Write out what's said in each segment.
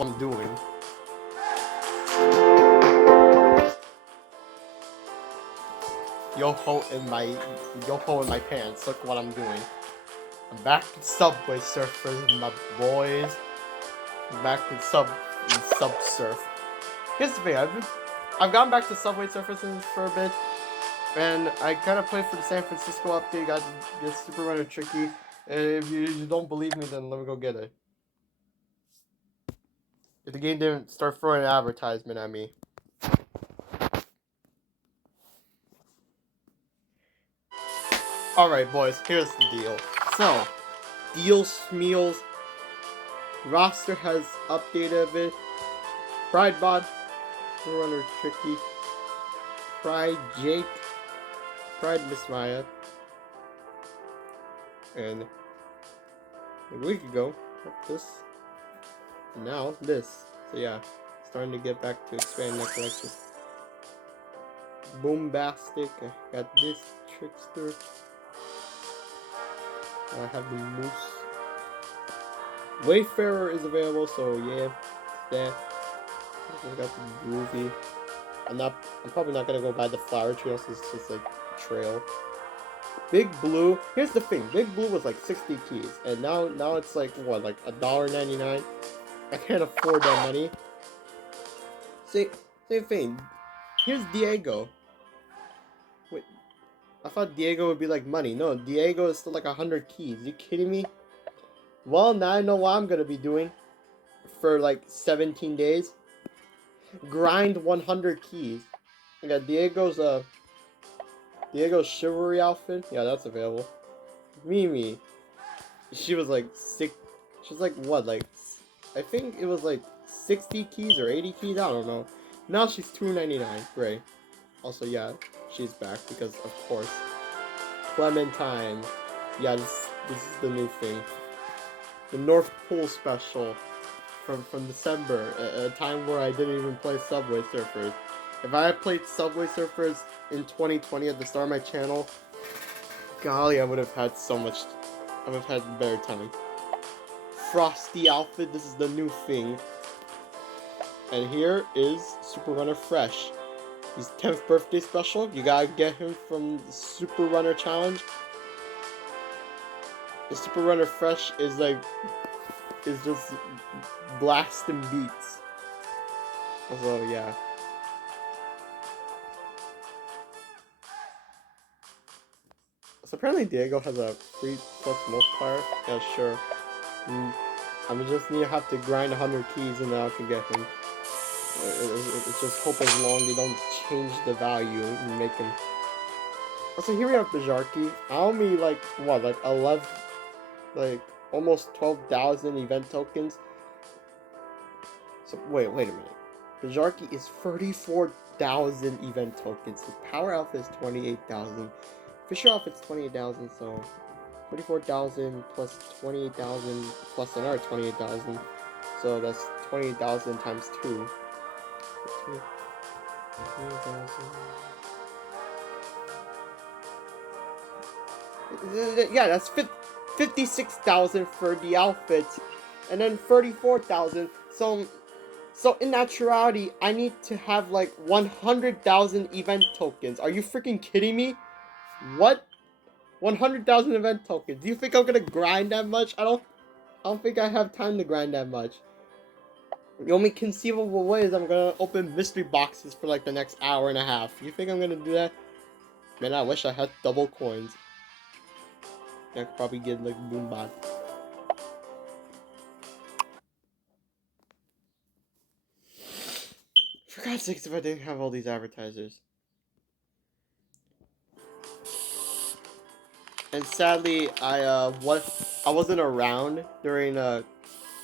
what I'm doing. Yo-ho in my pants. Look what I'm doing. I'm back in Subway Surfers with my boys. I'm back in Sub Surf. Here's the thing, I've gone back to Subway Surfers for a bit, and I kind of played for the San Francisco update. Got Super Runner Tricky. If you don't believe me, then let me go get it. If the game didn't start throwing an advertisement at me. Alright, boys, here's the deal. So, Deals Meals roster has updated a bit. Pride Bod, Runner Tricky, Pride Jake, Pride Miss Maya, and a week ago, this, and now this. So yeah, starting to get back to expand that collection. Boombastic, I got this Trickster. I have the Moose. Wayfarer is available, so yeah, that. I got the Groovy. I'm probably not gonna go buy the Flower Trail, so it's just like trail. Big Blue. Here's the thing. Big Blue was like 60 keys, and now it's like what, like $1.99. I can't afford that money. Same thing. Here's Diego. Wait, I thought Diego would be like money. No, Diego is still like 100 keys. You kidding me? Well, now I know what I'm gonna be doing for like 17 days. Grind 100 keys. I got Diego's chivalry outfit. Yeah, that's available. Mimi. She was like sick. She's like what? Like I think it was like 60 keys or 80 keys. I don't know. Now she's $2.99. Great. Also, yeah, she's back because of course. Clementine. Yeah, this is the new thing. The North Pole special from December, a time where I didn't even play Subway Surfers. If I had played Subway Surfers in 2020 at the start of my channel, golly, I would have had a better time. Frosty outfit, this is the new thing. And here is Super Runner Fresh. His 10th birthday special. You gotta get him from the Super Runner Challenge. The Super Runner Fresh is just blasting beats. So yeah. So apparently Diego has a free plus multiplier. Yeah, sure. I just need to have to grind 100 keys and then I can get him. It's just hope as long they don't change the value and make him. Also, here we have Bajarki. I only like 11, like almost 12,000 event tokens. So wait a minute. Bajarki is 34,000 event tokens. His power outfit is 28,000. Fisher outfit's 28,000. So 34,000 plus 28,000 plus another 28,000. So that's 28,000 times 2. 20,000. Yeah, that's 56,000 for the outfits, and then 34,000. So in actuality, I need to have like 100,000 event tokens. Are you freaking kidding me? What? 100,000 event tokens. Do you think I'm gonna grind that much? I don't think I have time to grind that much. The only conceivable way is I'm gonna open mystery boxes for like the next hour and a half. You think I'm gonna do that? Man, I wish I had double coins. I could probably get like Boombot. For God's sakes, if I didn't have all these advertisers. And sadly, I wasn't around during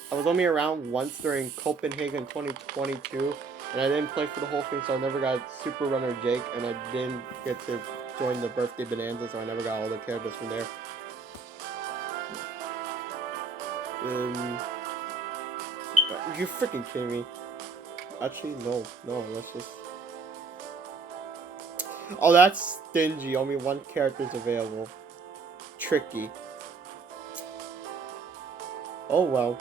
I was only around once during Copenhagen 2022, and I didn't play for the whole thing, so I never got Super Runner Jake, and I didn't get to join the Birthday Bonanza, so I never got all the characters from there. You're freaking kidding me. Actually, no, let's just... Oh, that's stingy. Only one character's available. Tricky. Oh, well.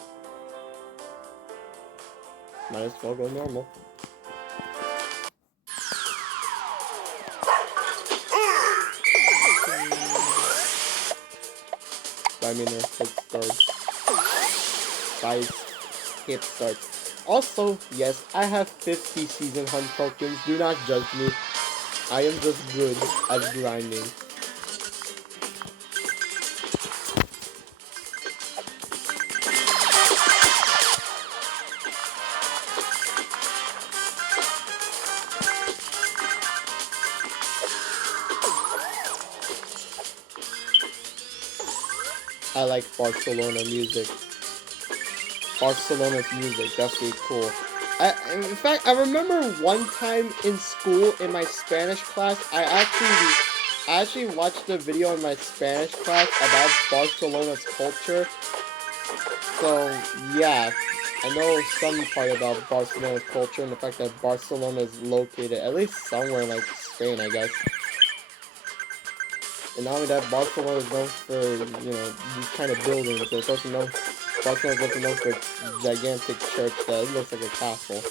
Might as well go normal. I mean, hit start. Guys, hit start. Also, yes, I have 50 season hunt tokens. Do not judge me. I am just good at grinding. I like Barcelona music. Barcelona's music, definitely cool. In fact, I remember one time in school in my Spanish class, I actually watched a video in my Spanish class about Barcelona's culture. So yeah, I know some part about Barcelona's culture and the fact that Barcelona is located at least somewhere in like Spain, I guess. And not only that, Barcelona is known for, you know, these kind of buildings. It's also known, Barcelona is also known for a gigantic church that looks like a castle.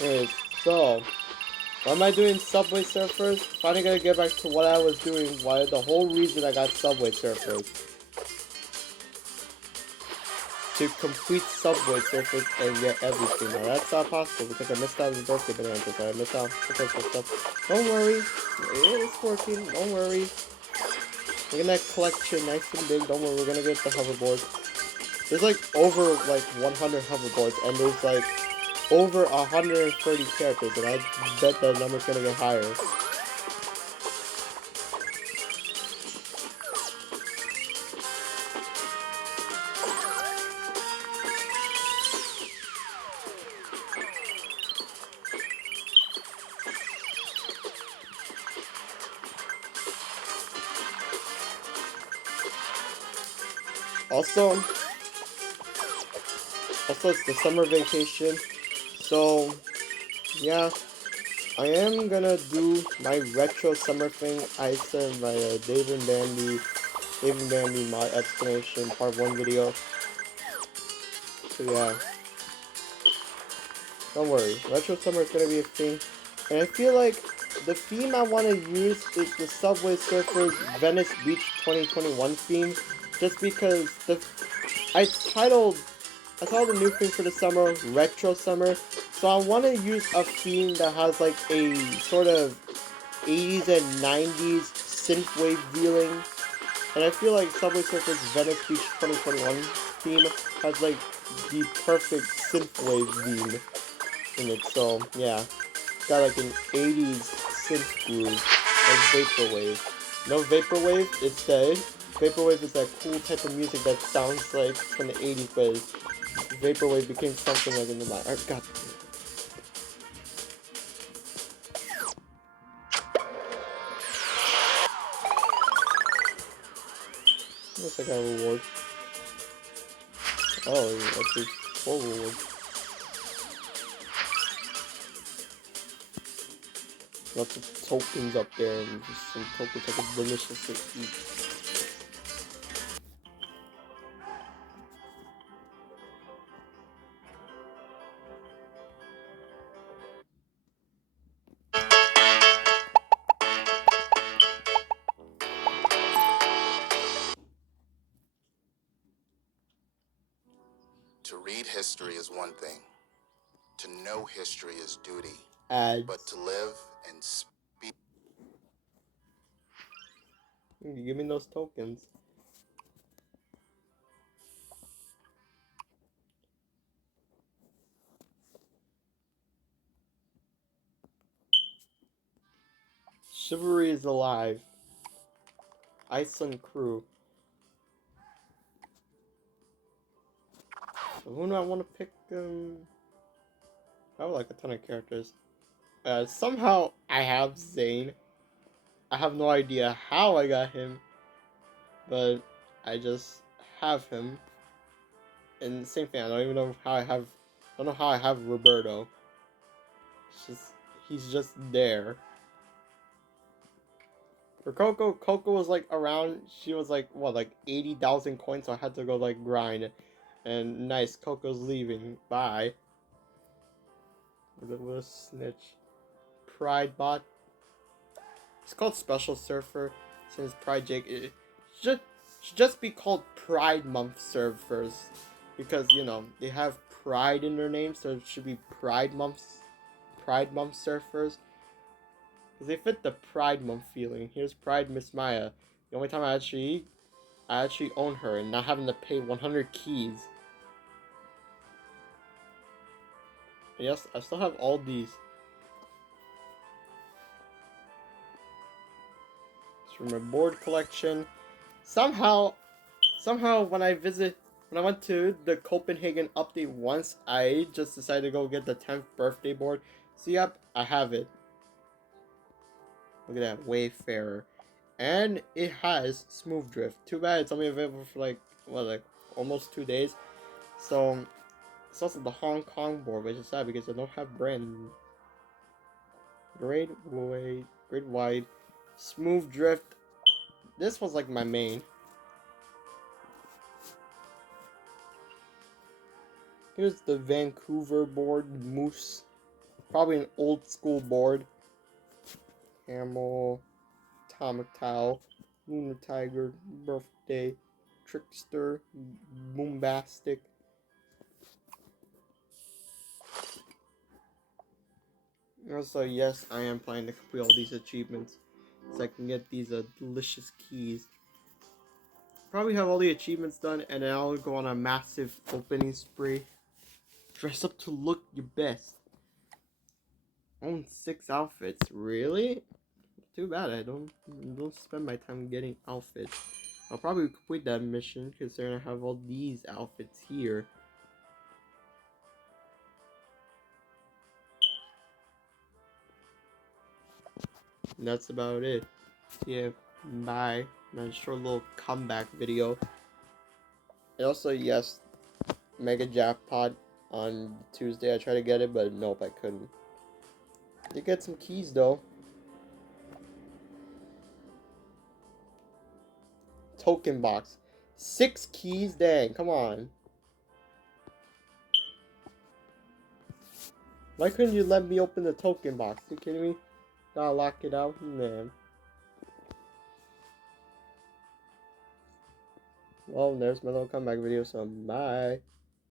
Anyways, so, why am I doing Subway Surfers? Finally gonna get back to what I was doing, why the whole reason I got Subway Surfers. To complete Subway Surfers and get everything. Now that's not possible because I missed out on the birthday banana, so I missed out on potential stuff. Don't worry, it's working, don't worry. We're gonna collection nice and big, don't worry, we're gonna get the hoverboard. There's like over like 100 hoverboards and there's like over 130 characters, and I bet that number's gonna get higher. Also, it's the summer vacation, so yeah, I am gonna do my retro summer thing. I said my Dave and Bambi my explanation part 1 video. So yeah, don't worry, retro summer is gonna be a thing, and I feel like the theme I want to use is the Subway Surfers Venice Beach 2021 theme, just because I titled the new thing for the summer Retro Summer, so I want to use a theme that has like a sort of 80s and 90s synthwave feeling, and I feel like Subway Surfers Venice Beach 2021 theme has like the perfect synthwave theme in it. So yeah, got like an 80s synth groove, like vaporwave. No, vaporwave. It's the vaporwave is that cool type of music that sounds like from the 80s, but vaporwave became something like in the line. God. Looks like a reward. Oh, that's a full reward. Lots of tokens up there, and just some tokens like a delicious to eat. To read history is one thing. To know history is duty. Ads. But to live and speak. Give me those tokens. Chivalry is alive. Iceland crew. So who do I want to pick? I have like a ton of characters. Somehow I have Zane. I have no idea how I got him, but I just have him. And same thing, I don't even know how I have. I don't know how I have Roberto. It's just he's just there. For Coco, Coco was like around. She was like what, like 80,000 coins. So I had to go like grind. And nice, Coco's leaving. Bye. What a snitch. Pride bot. It's called Special Surfer. Since Pride Jake, it should just be called Pride Month Surfers, because you know they have Pride in their name, so it should be Pride Month Surfers, because they fit the Pride Month feeling. Here's Pride Miss Maya. The only time I actually own her and not having to pay 100 keys. And yes, I still have all these. It's from my board collection. Somehow when I went to the Copenhagen update once, I just decided to go get the 10th birthday board. So yep, I have it. Look at that, Wayfarer. And it has Smooth Drift. Too bad it's only available for like almost 2 days. So it's also the Hong Kong board, which is sad because I don't have brand. Grade wide, Smooth Drift. This was like my main. Here's the Vancouver board, Moose. Probably an old school board. Camel, Atomic Towel, Lunar Tiger, Birthday, Trickster, Boombastic. Also, yes, I am planning to complete all these achievements so I can get these delicious keys. Probably have all the achievements done, and then I'll go on a massive opening spree. Dress up to look your best. Own 6 outfits, really? Too bad I don't spend my time getting outfits. I'll probably complete that mission considering I have all these outfits here. And that's about it. Yeah, bye. Nice short little comeback video. And also, yes, Mega Jackpot on Tuesday. I tried to get it, but nope, I couldn't. Did get some keys though. Token box. 6 keys? Dang, come on. Why couldn't you let me open the token box? You kidding me? Gotta lock it out, man. Well, there's my little comeback video, so bye.